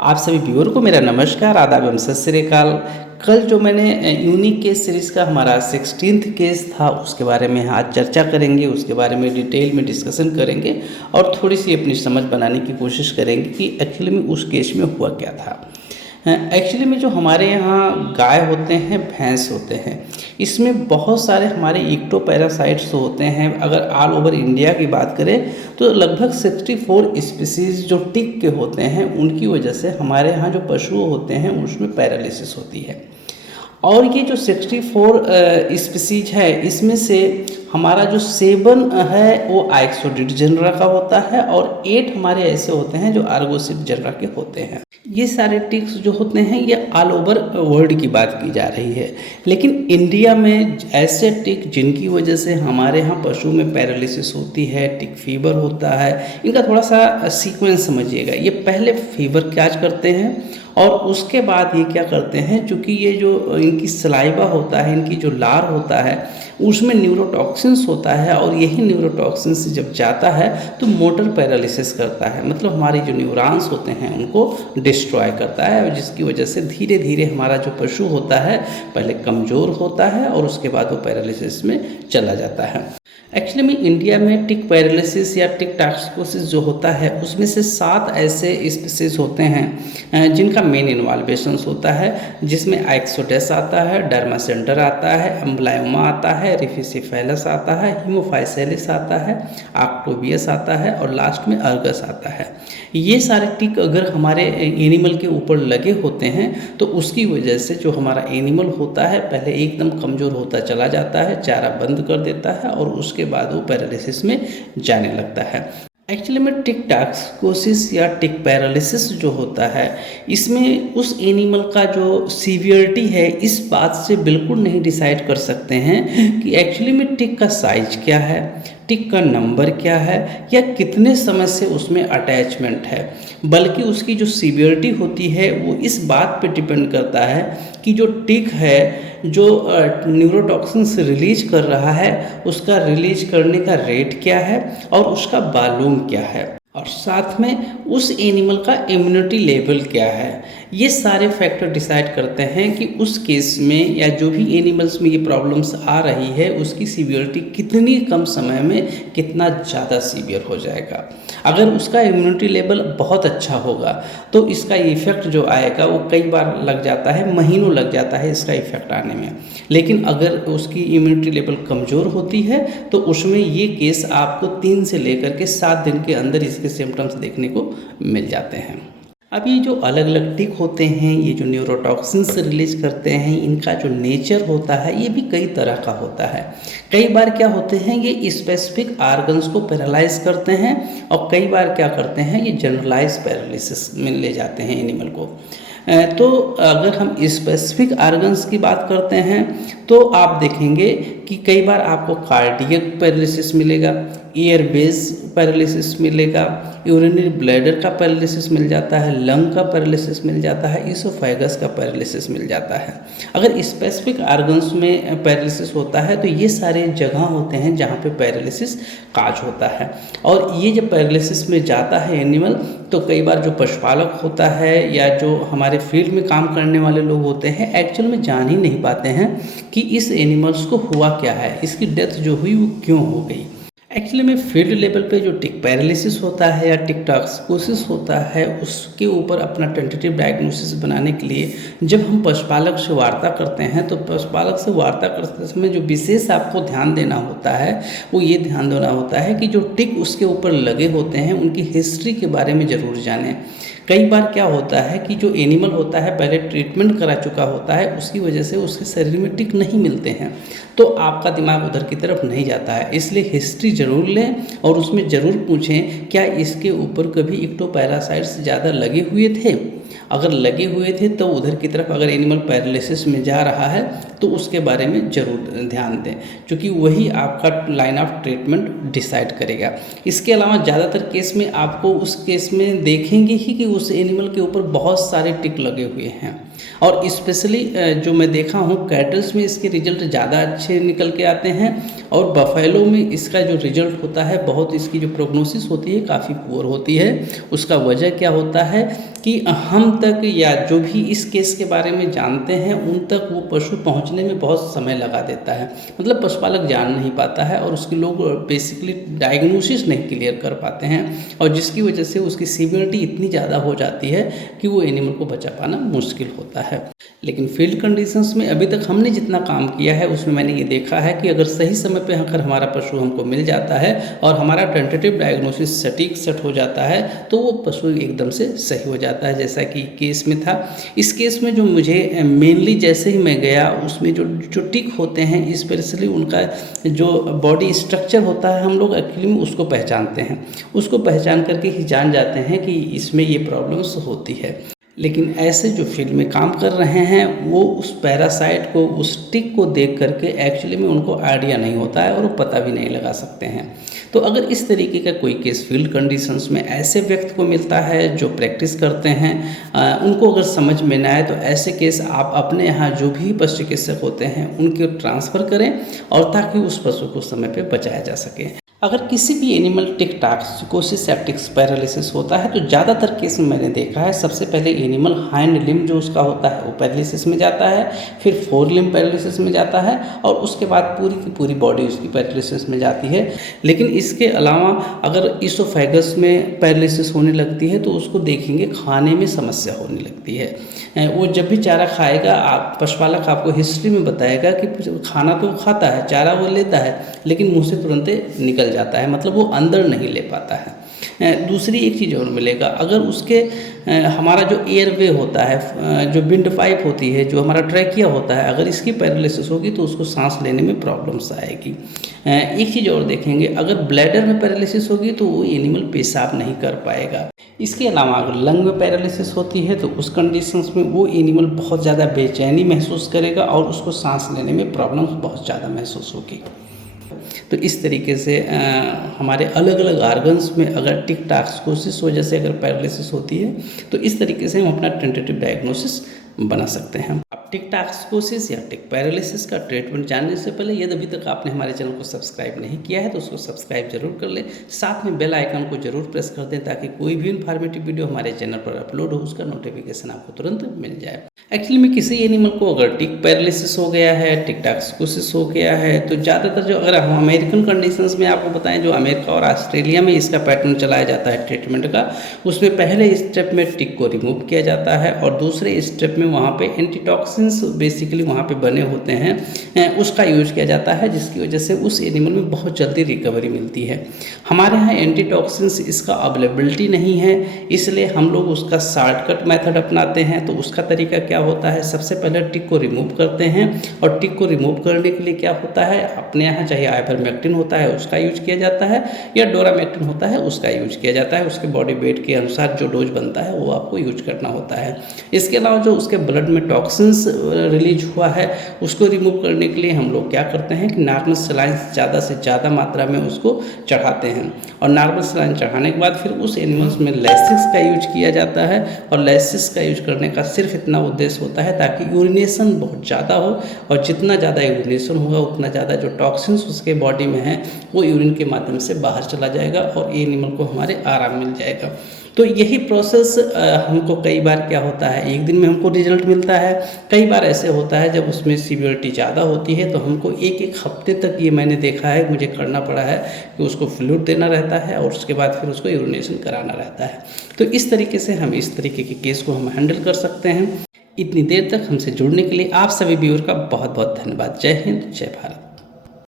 आप सभी व्यूअर को मेरा नमस्कार, आदाब एवं सत श्री अकाल। कल जो मैंने यूनिक केस सीरीज़ का हमारा 16th केस था उसके बारे में आज चर्चा करेंगे, उसके बारे में डिटेल में डिस्कशन करेंगे और थोड़ी सी अपनी समझ बनाने की कोशिश करेंगे कि एक्चुअली में उस केस में हुआ क्या था। एक्चुअली में जो हमारे यहाँ गाय होते हैं, भैंस होते हैं, इसमें बहुत सारे हमारे इक्टोपैरासाइट्स होते हैं। अगर ऑल ओवर इंडिया की बात करें तो लगभग 64 स्पीसीज जो टिक के होते हैं, उनकी वजह से हमारे यहाँ जो पशु होते हैं उसमें पैरालिसिस होती है। और ये जो 64 स्पीसीज है, इसमें से हमारा जो 7 है वो आइक्सोडिड जनरा का होता है और 8 हमारे ऐसे होते हैं जो आर्गोसिड जनरा के होते हैं। ये सारे टिक्स जो होते हैं ये ऑल ओवर वर्ल्ड की बात की जा रही है, लेकिन इंडिया में ऐसे टिक जिनकी वजह से हमारे यहाँ पशु में पैरालिसिस होती है, टिक फीवर होता है, इनका थोड़ा सा सीक्वेंस समझिएगा। ये पहले फीवर कैच करते हैं और उसके बाद ये क्या करते हैं, चूँकि ये जो इनकी सलाइवा होता है, इनकी जो लार होता है, उसमें न्यूरोटॉक्सिन्स होता है और यही न्यूरोटॉक्सिन्स जब जाता है तो मोटर पैरालिसिस करता है, मतलब हमारी जो न्यूरॉन्स होते हैं उनको डिस्ट्रॉय करता है, जिसकी वजह से धीरे धीरे हमारा जो पशु होता है पहले कमज़ोर होता है और उसके बाद वो पैरालिसिस में चला जाता है। एक्चुअली में इंडिया में टिक पैरालिसिस या टिक टॉक्सिकोसिस जो होता है उसमें से 7 ऐसे स्पीसीज होते हैं जिनका मेन इन्वॉल्वेशंस होता है, जिसमें आइक्सोडेस आता है, डर्मासेंटर आता है, एम्ब्लायोमा आता है, रिफिसिफेलस आता है, हीमोफाइसेलिस आता है, आक्टोबियस आता है और लास्ट में अर्गस आता है। ये सारे टिक अगर हमारे एनिमल के ऊपर लगे होते हैं तो उसकी वजह से जो हमारा एनिमल होता है पहले एकदम कमज़ोर होता चला जाता है, चारा बंद कर देता है और उसके बाद वो पैरालिसिस में जाने लगता है। एक्चुअली में टिक टॉक्सिकोसिस या टिक पैरालिसिस जो होता है, इसमें उस एनिमल का जो सीवियरिटी है इस बात से बिल्कुल नहीं डिसाइड कर सकते हैं कि एक्चुअली में टिक का साइज क्या है, टिक का नंबर क्या है या कितने समय से उसमें अटैचमेंट है, बल्कि उसकी जो सीवियरिटी होती है वो इस बात पे डिपेंड करता है कि जो टिक है जो न्यूरोटॉक्सिन्स रिलीज कर रहा है उसका रिलीज करने का रेट क्या है और उसका वॉल्यूम क्या है और साथ में उस एनिमल का इम्यूनिटी लेवल क्या है। ये सारे फैक्टर डिसाइड करते हैं कि उस केस में या जो भी एनिमल्स में ये प्रॉब्लम्स आ रही है उसकी सीवियरिटी कितनी कम समय में कितना ज़्यादा सीवियर हो जाएगा। अगर उसका इम्यूनिटी लेवल बहुत अच्छा होगा तो इसका इफ़ेक्ट जो आएगा वो कई बार लग जाता है, महीनों लग जाता है इसका इफ़ेक्ट आने में। लेकिन अगर उसकी इम्यूनिटी लेवल कमज़ोर होती है तो उसमें ये केस आपको 3 से लेकर के 7 दिन के अंदर इसके सिम्टम्स देखने को मिल जाते हैं। अब ये जो अलग अलग टिक होते हैं, ये जो न्यूरोटॉक्सिन्स रिलीज करते हैं, इनका जो नेचर होता है ये भी कई तरह का होता है। कई बार क्या होते हैं ये स्पेसिफिक आर्गन्स को पैरालाइज करते हैं और कई बार क्या करते हैं ये जनरलाइज पैरालिसिस में ले जाते हैं एनिमल को। तो अगर हम स्पेसिफिक आर्गन्स की बात करते हैं तो आप देखेंगे कि कई बार आपको कार्डियक पैरालिसिस मिलेगा, ईयर बेस पैरालिसिस मिलेगा, यूरिनरी ब्लैडर का पैरालिसिस मिल जाता है, लंग का पैरालिसिस मिल जाता है, इसोफेगस का पैरालिसिस मिल जाता है। अगर स्पेसिफिक आर्गन्स में पैरालिसिस होता है तो ये सारे जगह होते हैं जहाँ पे पैरालिसिस काज होता है और ये जब पैरालिसिस में जाता है एनिमल तो कई बार जो पशुपालक होता है या जो हमारे फील्ड में काम करने वाले लोग होते हैं एक्चुअल में जान ही नहीं पाते हैं कि इस एनिमल्स को हुआ क्या है, इसकी डेथ जो हुई वो क्यों हो गई। एक्चुअली में फील्ड लेवल पे जो टिक पैरालिसिस होता है या टिक टॉक्सिकोसिस होता है उसके ऊपर अपना टेंटेटिव डायग्नोसिस बनाने के लिए जब हम पशुपालक से वार्ता करते हैं तो पशुपालक से वार्ता करते समय जो विशेष आपको ध्यान देना होता है वो ये ध्यान देना होता है कि जो टिक उसके ऊपर लगे होते हैं उनकी हिस्ट्री के बारे में ज़रूर जानें। कई बार क्या होता है कि जो एनिमल होता है पहले ट्रीटमेंट करा चुका होता है, उसकी वजह से उसके शरीर में टिक नहीं मिलते हैं तो आपका दिमाग उधर की तरफ नहीं जाता है। इसलिए हिस्ट्री ज़रूर लें और उसमें ज़रूर पूछें क्या इसके ऊपर कभी इक्टोपैरासाइट्स ज़्यादा लगे हुए थे। अगर लगे हुए थे तो उधर की तरफ अगर एनिमल पैरालिसिस में जा रहा है तो उसके बारे में ज़रूर ध्यान दें, क्योंकि वही आपका लाइन ऑफ ट्रीटमेंट डिसाइड करेगा। इसके अलावा ज़्यादातर केस में आपको उस केस में देखेंगे ही कि उस एनिमल के ऊपर बहुत सारे टिक लगे हुए हैं और स्पेशली जो मैं देखा हूँ कैटल्स में इसके रिजल्ट ज़्यादा अच्छे निकल के आते हैं और बफेलो में इसका जो रिजल्ट होता है बहुत इसकी जो प्रोग्नोसिस होती है काफ़ी पुअर होती है। उसका वजह क्या होता है कि हम तक या जो भी इस केस के बारे में जानते हैं उन तक वो पशु पहुंचने में बहुत समय लगा देता है। मतलब पशुपालक जान नहीं पाता है और उसके लोग बेसिकली डायग्नोसिस नहीं क्लियर कर पाते हैं, और जिसकी वजह से उसकी सीवियरिटी इतनी ज़्यादा हो जाती है कि वो एनिमल को बचा पाना मुश्किल होता है। लेकिन फील्ड कंडीशंस में अभी तक हमने जितना काम किया है उसमें मैंने ये देखा है कि अगर सही समय पे अगर हमारा पशु हमको मिल जाता है और हमारा टेंटेटिव डायग्नोसिस सटीक सेट हो जाता है तो वो पशु एकदम से सही हो जाता है, जैसा कि केस में था। इस केस में जो मुझे मेनली जैसे ही मैं गया उसमें जो टिक होते हैं, स्पेशली उनका जो बॉडी स्ट्रक्चर होता है, हम लोग एक्चुअली में उसको पहचानते हैं। उसको पहचान करके ही जान जाते हैं कि इसमें ये प्रॉब्लम्स होती है। लेकिन ऐसे जो फील्ड में काम कर रहे हैं वो उस पैरासाइट को, उस टिक को देख करके एक्चुअली में उनको आइडिया नहीं होता है और वो पता भी नहीं लगा सकते हैं। तो अगर इस तरीके का कोई केस फील्ड कंडीशंस में ऐसे व्यक्ति को मिलता है जो प्रैक्टिस करते हैं, उनको अगर समझ में ना आए तो ऐसे केस आप अपने यहाँ जो भी पशु चिकित्सक होते हैं उनके ट्रांसफ़र करें, और ताकि उस पशु को समय पर बचाया जा सके। अगर किसी भी एनिमल टिक टॉक्सिकोसिस या टिक्स पैरालिसिस होता है तो ज़्यादातर केस में मैंने देखा है सबसे पहले एनिमल हाइंड लिम्ब जो उसका होता है वो पैरालिसिस में जाता है, फिर फोर लिम्ब पैरालिसिस में जाता है, और उसके बाद पूरी की पूरी बॉडी उसकी पैरालिसिस में जाती है। लेकिन इसके अलावा अगर इसोफेगस में पैरालिसिस होने लगती है तो उसको देखेंगे खाने में समस्या होने लगती है। वो जब भी चारा खाएगा, आप पशुपालक आपको हिस्ट्री में बताएगा कि खाना तो खाता है, चारा वो लेता है, लेकिन मुँह से तुरंत निकल जाता है, मतलब वो अंदर नहीं ले पाता है। दूसरी एक चीज़ और मिलेगा, अगर उसके हमारा जो एयरवे होता है, जो विंड पाइप होती है, जो हमारा ट्रैकिया होता है, अगर इसकी पैरालिसिस होगी तो उसको सांस लेने में प्रॉब्लम्स आएगी। एक चीज़ और देखेंगे, अगर ब्लैडर में पैरालिसिस होगी तो वो एनिमल पेशाब नहीं कर पाएगा। इसके अलावा अगर लंग में पैरालिसिस होती है तो उस कंडीशंस में वो एनिमल बहुत ज़्यादा बेचैनी महसूस करेगा और उसको सांस लेने में प्रॉब्लम्स बहुत ज़्यादा महसूस होगी। तो इस तरीके से हमारे अलग अलग आर्गन्स में अगर टिक टॉक्सिकोसिस वजह से अगर पैरालिसिस होती है तो इस तरीके से हम अपना टेंटेटिव डायग्नोसिस बना सकते हैं। अब टिक टॉक्सिकोसिस या टिक पैरालिसिस का ट्रीटमेंट जानने से पहले यदि अभी तक आपने हमारे चैनल को सब्सक्राइब नहीं किया है तो उसको सब्सक्राइब जरूर कर लें, साथ में बेल आइकन को जरूर प्रेस कर दें ताकि कोई भी इन्फॉर्मेटिव वीडियो हमारे चैनल पर अपलोड हो उसका नोटिफिकेशन आपको तुरंत मिल जाए। एक्चुअली में किसी एनिमल को अगर टिक पैरालिसिस हो गया है, टिक टॉक्सिकोसिस हो गया है, तो ज़्यादातर जो अगर हम अमेरिकन कंडीशंस में आपको बताएं, जो अमेरिका और ऑस्ट्रेलिया में इसका पैटर्न चलाया जाता है ट्रीटमेंट का, उसमें पहले स्टेप में टिक को रिमूव किया जाता है और दूसरे स्टेप में वहाँ पे एंटीटॉक्सिन्स बेसिकली वहाँ पे बने होते हैं, उसका यूज किया जाता है, जिसकी वजह से उस एनिमल में बहुत जल्दी रिकवरी मिलती है। हमारे यहाँ एंटीटॉक्सिन्स इसका अवेलेबिलिटी नहीं है, इसलिए हम लोग उसका शॉर्टकट मेथड अपनाते हैं। तो उसका तरीका क्या होता है, सबसे पहले टिक को रिमूव करते हैं, और टिक को रिमूव करने के लिए क्या होता है, अपने यहाँ चाहे आइवरमेक्टिन होता है उसका यूज किया जाता है या डोरामेक्टिन होता है उसका यूज किया जाता है। उसके बॉडी वेट के अनुसार जो डोज बनता है वो आपको यूज करना होता है। इसके अलावा जो उसके ब्लड में टॉक्सिन्स रिलीज हुआ है उसको रिमूव करने के लिए हम लोग क्या करते हैं कि नॉर्मल सलाइन ज़्यादा से ज़्यादा मात्रा में उसको चढ़ाते हैं, और नॉर्मल सलाइन चढ़ाने के बाद फिर उस एनिमल्स में लैसिक्स का यूज किया जाता है। और लैसिक्स का यूज करने का सिर्फ इतना उद्देश्य होता है ताकि यूरिनेशन बहुत ज़्यादा हो, और जितना ज़्यादा यूरिनेशन होगा उतना ज़्यादा जो टॉक्सिन्स उसके बॉडी में है वो यूरिन के माध्यम से बाहर चला जाएगा और एनिमल को हमारे आराम मिल जाएगा। तो यही प्रोसेस हमको कई बार क्या होता है, एक दिन में हमको रिजल्ट मिलता है, कई बार ऐसे होता है जब उसमें सीवियरिटी ज़्यादा होती है तो हमको एक हफ्ते तक, ये मैंने देखा है, मुझे करना पड़ा है कि उसको फ्लूइड देना रहता है और उसके बाद फिर उसको यूरिनेशन कराना रहता है। तो इस तरीके से हम इस तरीके के केस को हम हैंडल कर सकते हैं। इतनी देर तक हमसे जुड़ने के लिए आप सभी व्यूअर का बहुत बहुत धन्यवाद। जय हिंद, जय भारत।